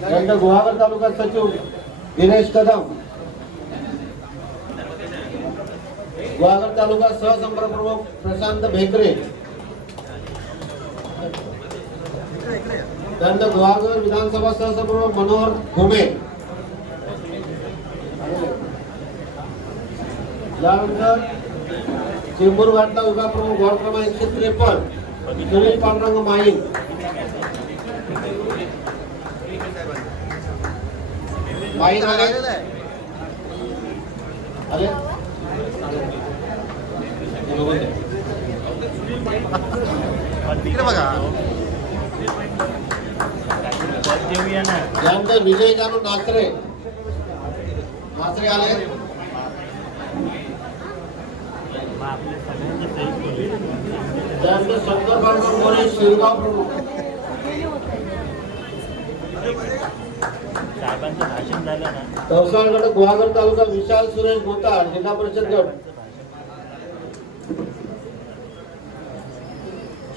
त्यानंतर गुहागर तालुका सचिव दिनेश कदम. गुहागर तालुका सहसंपर्क प्रमुख प्रशांत भेकरे. त्यानंतर गुहागर विधानसभा सहसंप्रमुख मनोहर घुमे. यानंतर चेंबूर वाटला विभाग प्रमुख वॉर्ड क्रमांक एकशे त्रेपन्न सुनील पांडुरंग माईन माईन आले? आले. त्यानंतर विजय जानू नाचरे. नाचरे आले? त्यानंतर शंकर पांडुरंग मोरे शिरगाव प्रमुख. साहेबांचं भाषण झालं ना. तवसाळगड गुहागर तालुका विशाल सुरेश गोताळ जिल्हा परिषद गट.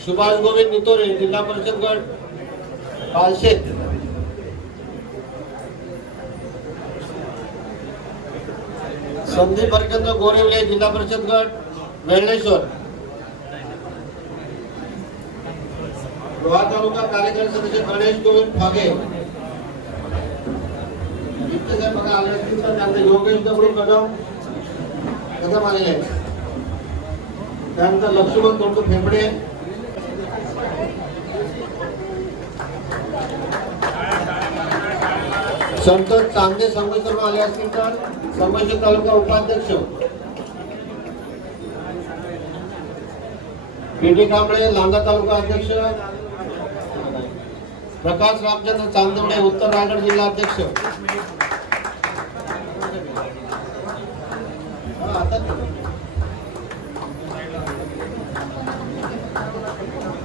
सुभाष गोविंद नितोरे जिल्हा परिषद गट. पालशेत संदीप हरचंद्र गोरेवले जिल्हा परिषद गट. वेळणेश्वर रोहा तालुका कार्यकारी सदस्य गणेश गोविंद फागे इतके बघा आले असतील तर त्यांचे योगेश दगडू कदम कदम आलेले त्यानंतर लक्ष्मण तोंडू फेफडे. संतोष चांदे संघ सर्व आले असतील तर संघर्ष तालुका उपाध्यक्ष. पेटी कांबळे लांजा तालुका अध्यक्ष प्रकाश रामचंद्र चांदवडे उत्तर रायगड जिल्हा अध्यक्ष.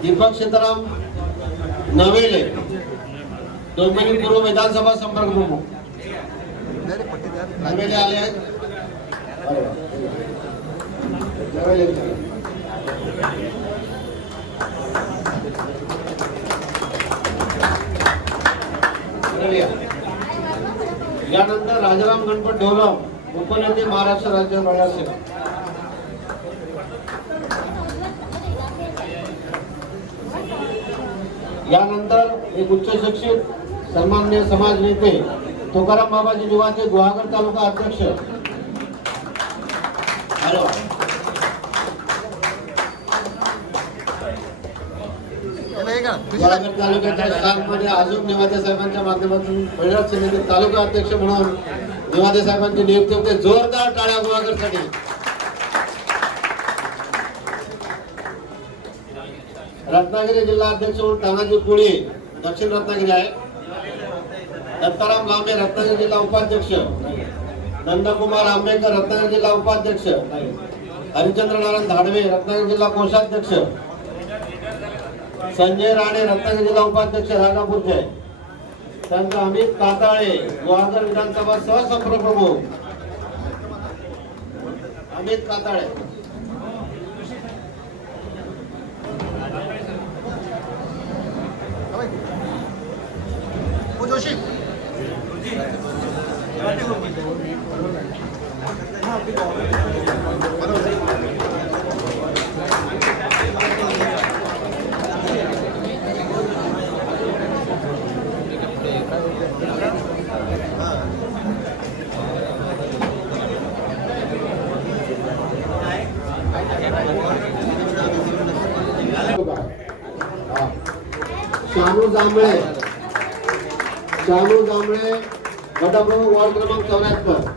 दीपक सीताराम नवेले डोंबिवली पूर्व विधानसभा संपर्क प्रमुख. नवेले आले आहेत. अरे यानंतर राजाराम गणपत ढोलम उपनेते महाराष्ट्र राज्य महिला सेना यानंतर एक उच्च शिक्षित सन्मान्य समाज नेते तुकाराम बाबाजी निवाचे गुहागर तालुका अध्यक्ष. हॅलो. वा. तालुक्याच्या शाखमध्ये अजून निवादे साहेबांच्या माध्यमातून महिला सेनेचे तालुका अध्यक्ष म्हणून निवादे साहेबांची नियुक्ती होते. जोरदार टाळ्या गुहागरसाठी. रत्नागिरी जिल्हा अध्यक्ष म्हणून तानाजी कुळी दक्षिण रत्नागिरी आहे. दत्ताराम लांबे रत्नागिरी जिल्हा उपाध्यक्ष. नंदकुमार आंबेकर रत्नागिरी जिल्हा उपाध्यक्ष. हरिचंद्र नारायण धाडवे रत्नागिरी जिल्हा कोषाध्यक्ष. संजय राणे रत्नागिरी जिल्हा उपाध्यक्ष राजापूरचे आहे. अमित काताळे गुहागर विधानसभा सहसंप्रमुख अमित काताळे शानू जांभळे. शानू जांभळे गटाप्रमुख वॉर्ड क्रमांक चौऱ्याहत्तर.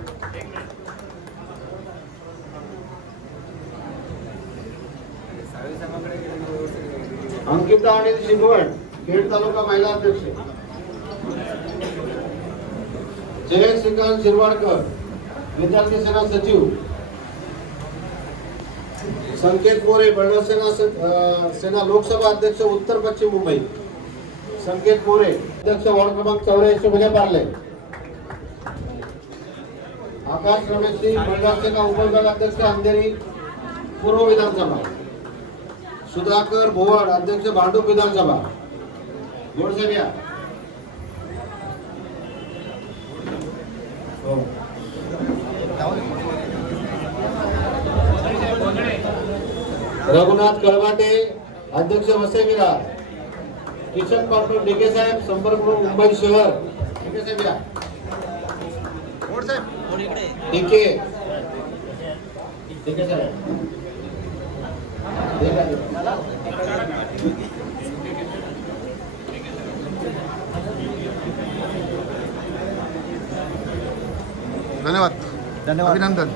अंकिता आणि शिंगवड खेड तालुका महिला अध्यक्ष. जय श्रीकांत शिरवाडकर विद्यार्थी सेना सचिव. संकेत मोरे बळवंत सेना सेना लोकसभा अध्यक्ष उत्तर पश्चिम मुंबई. संकेत मोरे अध्यक्ष वॉर्ड क्रमांक चौऱ्याऐंशी मध्ये पारले. आकाश रमेश सिंह महिला सेना अंधेरी पूर्व विधानसभा. सुधाकर भोवड अध्यक्ष भांडूप विधानसभा. गोडसे रघुनाथ कळवाटे अध्यक्ष वसई विरार. किशन पाटील डिके साहेब संपर्क मुंबई शहर. डिके साहेब या. साहेब? डिके डिके साहेब. धन्यवाद. धन्यवाद. अभिनंदन.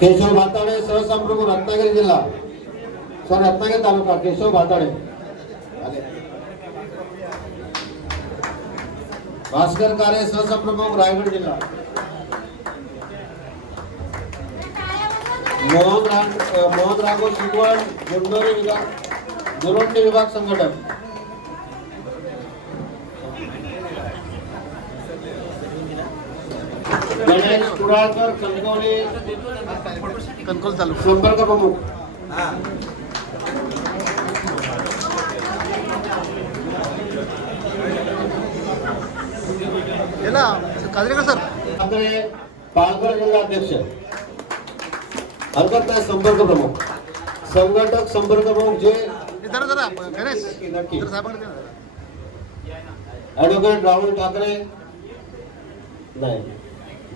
केशव भाताडे सहसंप्रमुख रत्नागिरी जिल्हा. सर रत्नागिरी तालुका केशव भाताडे. भास्कर कारे सहसंप्रमुख रायगड जिल्हा. मोहन राग मोहन राघव शिकवण गुंडोरी विभाग गुरुंडी विभाग संघटक. गणेश कुडाळकर कणकवली कणकोल तालुका संपर्क प्रमुख. काजरेकर सर. पालघर हरकत नाही संपर्क प्रमुख. संघटक संपर्क प्रमुख जे गणेश. ऍडव्होकेट राहुल ठाकरे. नाही.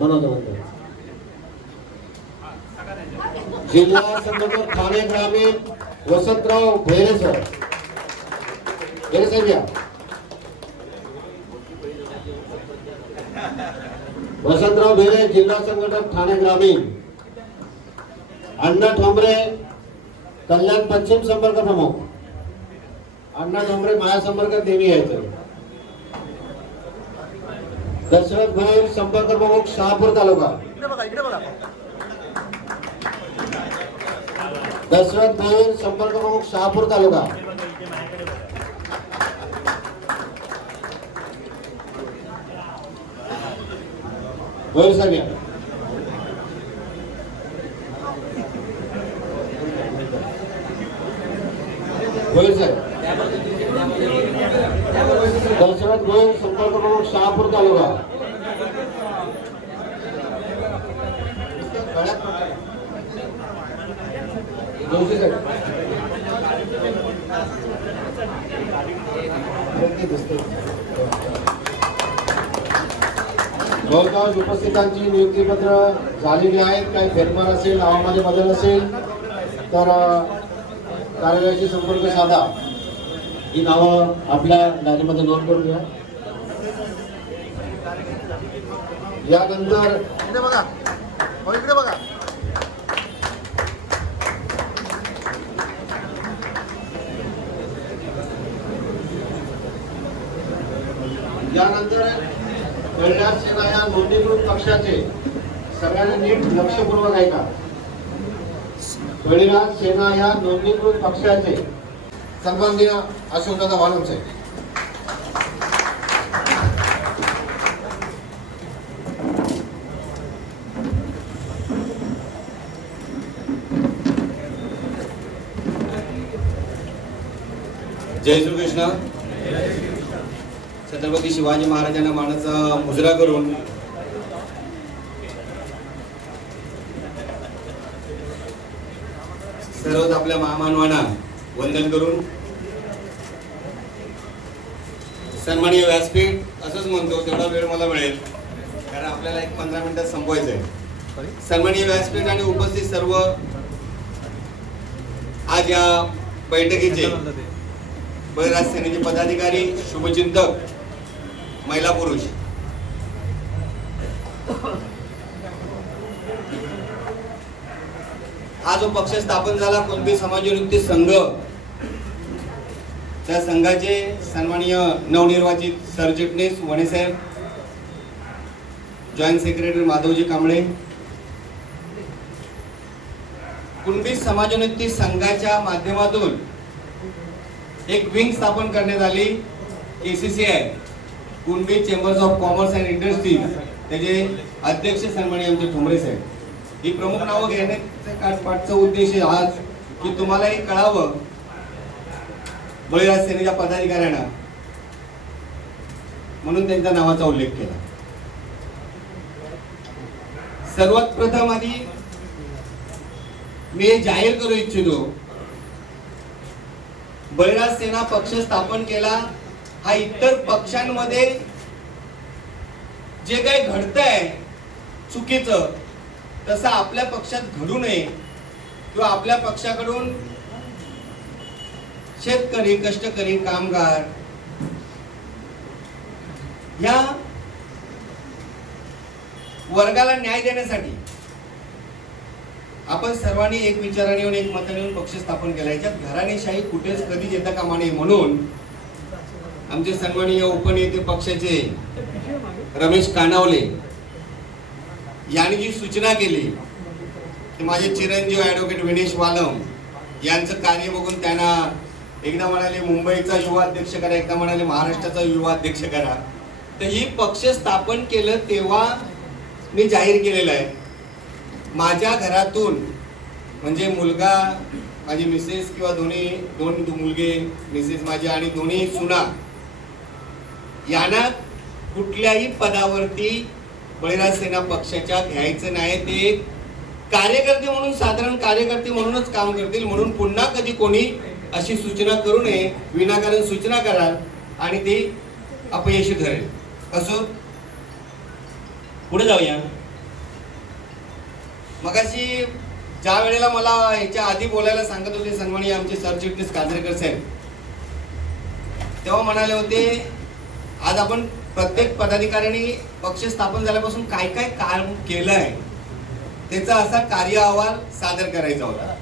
मनोज म्हणतो जिल्हा संघटक ठाणे ग्रामीण वसंतराव भेरे सर. भेरे साहेब या. वसंतराव भेरे जिल्हा संघटक ठाणे ग्रामीण. अण्णा ठोंबरे कल्याण पश्चिम संपर्क प्रमुख. अण्णा ठोंबरे महासंपर्क देवी आहेत. दशरथ भोईर संपर्क प्रमुख शहापूर तालुका इकडे बघा इकडे बघा दशरथ भोईर संपर्क प्रमुख शहापूर तालुका. भोईर साहेब या. भोईर साहेब. दशरथ भोईर संपर्क प्रमुख शहापूर तालुका. बहुतांश उपस्थितांची नियुक्तीपत्र झालेली आहेत. काही फेरफार असेल नावामध्ये बदल असेल तर कार्यालयाशी संपर्क साधा. ही नावं आपल्या गाडीमध्ये नोंद करून घ्या यानंतर बघा. इकडे बघा. हो, त्यानंतर कल्याण सेना या नोंदणीकृत पक्षाचे सगळ्यांनी नीट लक्षपूर्वक ऐका. कल्याण सेना या नोंदणीकृत पक्षाचे सन्माननीय अशोकदादा वालम साहेब. जय श्री श्रीकृष्ण छत्रपती शिवाजी महाराजांना मानाचा मुजरा करून सर्वच आपल्या महामानवांना वंदन करून सन्मानीय व्यासपीठ असंच म्हणतो तेवढा वेळ मला मिळेल. कारण आपल्याला एक पंधरा मिनिटात संपवायचं आहे सन्मानीय व्यासपीठ आणि उपस्थित सर्व आज या बैठकीचे बळीराज सेनेचे पदाधिकारी शुभचिंतक महिला पुरुष. हा जो पक्ष स्थापन झाला कुणबी समाजनिवृत्ती संघ? त्या संघाचे सन्माननीय नवनिर्वाचित सरचिटणीस वणेसाहेब जॉईंट सेक्रेटरी माधवजी कांबळे कुणबी समाजोन्नती संघाच्या माध्यमातून एक विंग स्थापन करण्यात आली A C C I Kunbi chambers of commerce and industries त्याचे अध्यक्ष सन्मानी आमचे ठोंबरे साहेब. ही प्रमुख नावं घेण्याचा का- पाठचा उद्देश आहे आज की तुम्हाला हे कळावं बळीराज सेनेच्या पदाधिकाऱ्यांना म्हणून त्यांच्या नावाचा उल्लेख केला. सर्वात प्रथम आधी मी हे जाहीर करू इच्छितो बळीराज सेना पक्ष स्थापन केला हा इतर पक्षांमध्ये जे काही घडतंय चुकीचं तसं आपल्या पक्षात घडू नये किंवा आपल्या पक्षाकडून शेतकरी कष्टकरी कामगार या वर्गाला न्याय देण्यासाठी आपण सर्वांनी एक विचाराने येऊन एक मताने येऊन पक्ष स्थापन केला. याच्यात घराणेशाही कुठेच कधीच येता कामा नये म्हणून आमचे सन्माननीय उपनेते पक्षाचे रमेश कानावले यांनी जी सूचना केली की माझे चिरंजीव ॲडव्होकेट विनेश वालम यांचं कार्य बघून त्यांना एकदा म्हणाले मुंबईचा युवा अध्यक्ष करा एकदा म्हणाले महाराष्ट्राचा युवा अध्यक्ष करा. तर ही पक्ष स्थापन केलं तेव्हा मी जाहीर केलेलं आहे. माझ्या घरातून म्हणजे मुलगा माझी मिसेस किंवा दोन्ही दोन मुलगे मिसेस माझी आणि दोन्ही सुना यांना कुठल्याही पदावरती बळीराज सेना पक्षाच्या घ्यायचं नाही. ते कार्यकर्ते म्हणून साधारण कार्यकर्ते म्हणूनच काम करतील. म्हणून पुन्हा कधी कोणी अशी सूचना करू नये विनाकारण सूचना कराल आणि ती अपयशी ठरेल. असो. पुढे जाऊया. मगाशी ज्या वेळेला मला याच्या आधी बोलायला सांगत होते सन्मानी आमचे सरचिटणीस काजरेकर साहेब तेव्हा म्हणाले होते आज आपण प्रत्येक पदाधिकाऱ्यांनी पक्ष स्थापन झाल्यापासून काय काय काम केलं आहे त्याचा असा कार्य अहवाल सादर करायचा होता.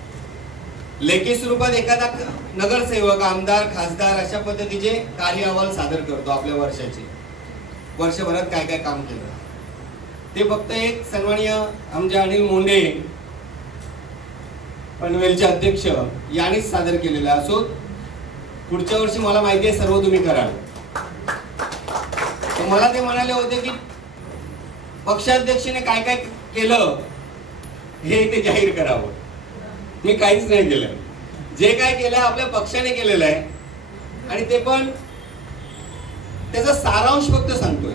लेखी स्वरूपात एखादा नगरसेवक आमदार खासदार अशा पद्धतीचे कार्य अहवाल सादर करतो आपल्या वर्षाचे. वर्षभरात काय काय काम केलं. ते फक्त एक सन्माननीय आमचे अनिल मोंडे पनवेलचे अध्यक्ष यांनीच सादर केलेलं आहे. असो पुढच्या वर्षी मला माहिती आहे सर्व तुम्ही कराल. मला ते म्हणाले होते की पक्षाध्यक्षाने काय काय केलं हे ते जाहीर करावं. मी काहीच नाही केलं. जे काय केलं आपल्या पक्षाने केलेलं आहे. आणि ते पण त्याचा सारांश फक्त सांगतोय.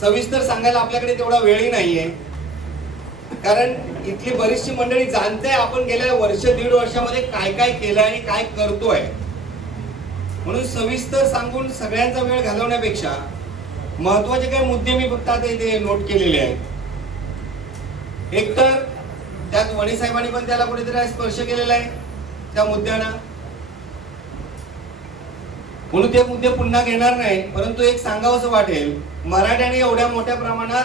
सविस्तर सांगायला आपल्याकडे तेवढा वेळही नाहीये. कारण इथली बरीचशी मंडळी जाणते आपण गेल्या वर्ष दीड वर्षामध्ये काय काय केलं आणि काय करतोय. म्हणून सविस्तर सांगून सगळ्यांचा वेळ घालवण्यापेक्षा महत्त्वाचे काही मुद्दे मी फक्त आता इथे नोट केलेले आहेत. एकतर त्यात वणी साहेबांनी पण त्याला कुठेतरी स्पर्श केलेला आहे त्या मुद्द्यांना म्हणून ते मुद्दे पुन्हा घेणार नाही परंतु एक सांगावंसं वाटेल मराठ्याने एवढ्या मोठ्या प्रमाणात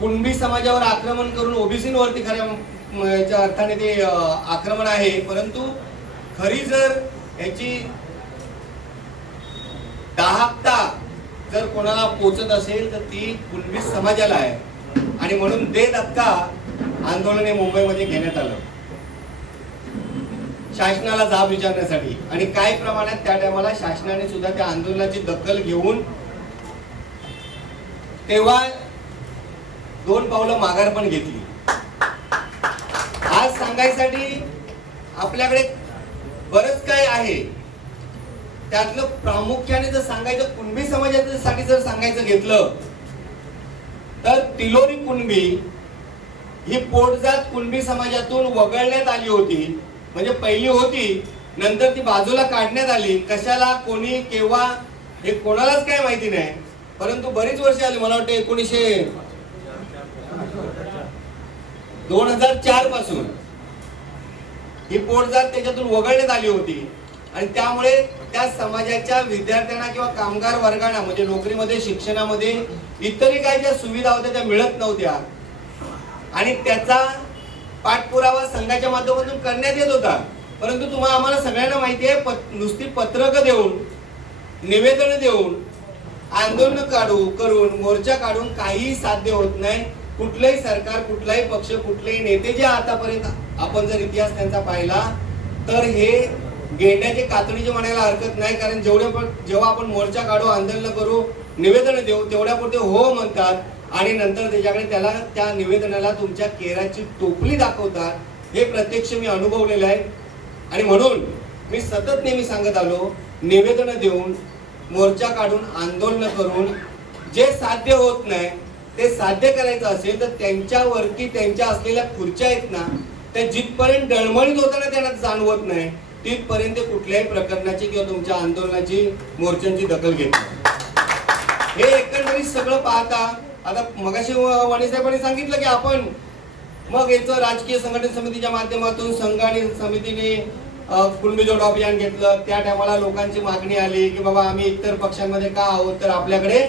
कुणबी समाजावर आक्रमण करून ओबीसीवरती खऱ्या अर्थाने ते आक्रमण आहे परंतु खरी जर याची दाहकता जर कोणाला पोचत असेल तर ती कुणबी समाजाला आहे. आणि म्हणून दे धक्का आंदोलन हे मुंबईमध्ये घेण्यात आलं. शासनाला जाब विचारण्यासाठी. आणि काय प्रमाणात त्या टायमाला शासनाने सुद्धा त्या आंदोलनाची दखल घेऊन तेव्हा दोन पावलं माघार पण घेतली. आज सांगायसाठी आपल्याकडे बरंच काय आहे. त्यातलं प्रामुख्याने जर सांगायचं कुणबी समाजासाठी जर सांगायचं घेतलं तर तिलोरी कुणबी ही पोटजात कुणबी समाजातून वगळण्यात आली होती. म्हणजे पहिली होती नंतर ती बाजूला काढण्यात आली. कशाला कोणी केव्हा हे कोणालाच काय माहिती नाही. परंतु बरीच वर्ष आली मला वाटतं एकोणीसशे दोन हजार चारपासून. ही पोटजात त्याच्यातून वगळण्यात आली होती. आणि त्यामुळे त्या समाजाच्या विद्यार्थ्यांना किंवा कामगार वर्गांना म्हणजे नोकरीमध्ये शिक्षणामध्ये इतरही काही ज्या सुविधा होत्या त्या मिळत नव्हत्या. आणि त्याचा पाठपुरावा संघाच्या माध्यमातून करण्यात येत होता. परंतु तुम्हाला आम्हाला सगळ्यांना माहिती आहे पत- नुसती पत्रकं देऊन निवेदन देऊन आंदोलन काढू करून मोर्चा काढून काहीही साध्य होत नाही. कुठलंही सरकार कुठलाही पक्ष कुठलेही नेते जे आतापर्यंत आपण जर इतिहास त्यांचा पाहिला तर हे गेंड्याचे कातडीचे म्हणायला हरकत नाही कारण जेवढे पण जेव्हा आपण मोर्चा काढू आंदोलन करू निवेदन देऊ तेवढ्यापुरते हो म्हणतात. आणि नंतर त्याच्याकडे त्याला त्या निवेदनाला तुमच्या केराची टोपली दाखवतात. हे प्रत्यक्ष मी अनुभवलेलं आहे. आणि म्हणून मी सतत नेहमी सांगत आलो निवेदनं देऊन मोर्चा काढून आंदोलन करून जे साध्य होत नाही ते साध्य करायचं असेल तर त्यांच्यावरती त्यांच्या असलेल्या खुर्च्या आहेत ना त्या जिथपर्यंत डळमळीत होताना त्यांना जाणवत नाही. तिथपर्यंत कुठल्याही प्रकरणाची किंवा तुमच्या आंदोलनाची मोर्चांची दखल घेत हे एकंदरीत सगळं पाहता आता मगाशी वाणी साहेबांनी सांगितलं की आपण मग याचं राजकीय संघटन समितीच्या माध्यमातून संघ आणि समितीने अ, अभियान घेतलं. त्या टायमाला लोकांची मागणी आली की बाबा आम्ही इतर पक्षांमध्ये का आहोत? तर आपल्याकडे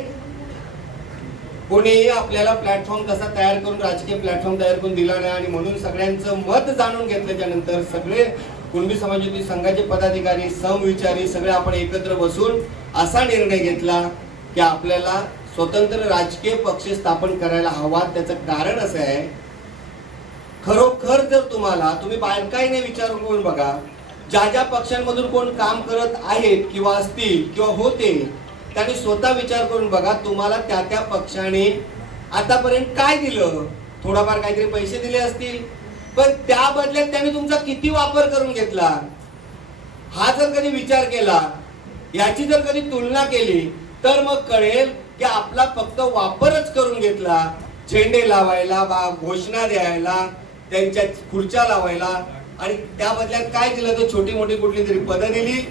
कोणीही आपल्याला प्लॅटफॉर्म तसा तयार करून राजकीय प्लॅटफॉर्म तयार करून दिला नाही आणि म्हणून सगळ्यांचं मत जाणून घेतल्याच्या नंतर सगळे कुणबी समाज युती संघाचे पदाधिकारी समविचारी सगळे आपण एकत्र बसून असा निर्णय घेतला की आपल्याला स्वतंत्र राजकीय पक्ष स्थापन करायला हवा. त्याचं कारण असं आहे खरोखर जर तुम्हाला तुम्ही बारकाईने विचार करून बघा ज्या ज्या पक्षांमधून कोण काम करत आहेत किंवा असतील किंवा होते त्यांनी स्वतः विचार करून बघा तुम्हाला त्या त्या पक्षाने आतापर्यंत काय दिलं. थोडाफार काहीतरी पैसे दिले असतील पण त्या बदल्यात त्यांनी तुमचा किती वापर करून घेतला? हा जर कधी विचार केला याची जर कधी तुलना केली तर मग कळेल की आपला फक्त वापरच करून घेतला. झेंडे लावायला बा घोषणा द्यायला त्यांच्या खुर्च्या लावायला. आणि त्या बदल्यात काय दिलं तर छोटी मोठी कुठली तरी पदं दिली.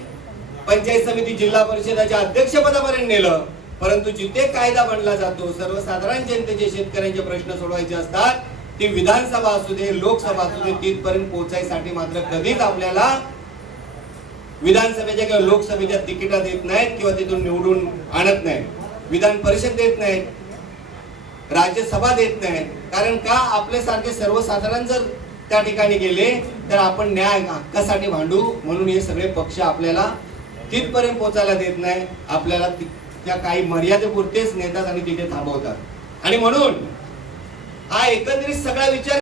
पंचायत समिती जिल्हा परिषदाच्या अध्यक्षपदापर्यंत नेलं. परंतु जिथे कायदा बनला जातो सर्वसाधारण जनतेचे शेतकऱ्यांचे प्रश्न सोडवायचे असतात. ती विधानसभा असू दे लोकसभा असू दे तिथपर्यंत पोहोचायसाठी मात्र कधीच आपल्याला विधानसभेच्या किंवा लोकसभेच्या तिकिटा देत नाहीत किंवा तिथून निवडून आणत नाहीत. विधान परिषद देत नाहीत. राज्यसभा देत नाहीत. कारण का? आपल्यासारखे सर्वसाधारण जर त्या ठिकाणी गेले तर आपण न्याय हक्कासाठी भांडू म्हणून हे सगळे पक्ष आपल्याला तिथपर्यंत पोहोचायला देत नाही. आपल्याला त्या काही मर्यादेपुरतेच नेतात आणि तिथे थांबवतात. आणि म्हणून हा एकंदरीत सगळा विचार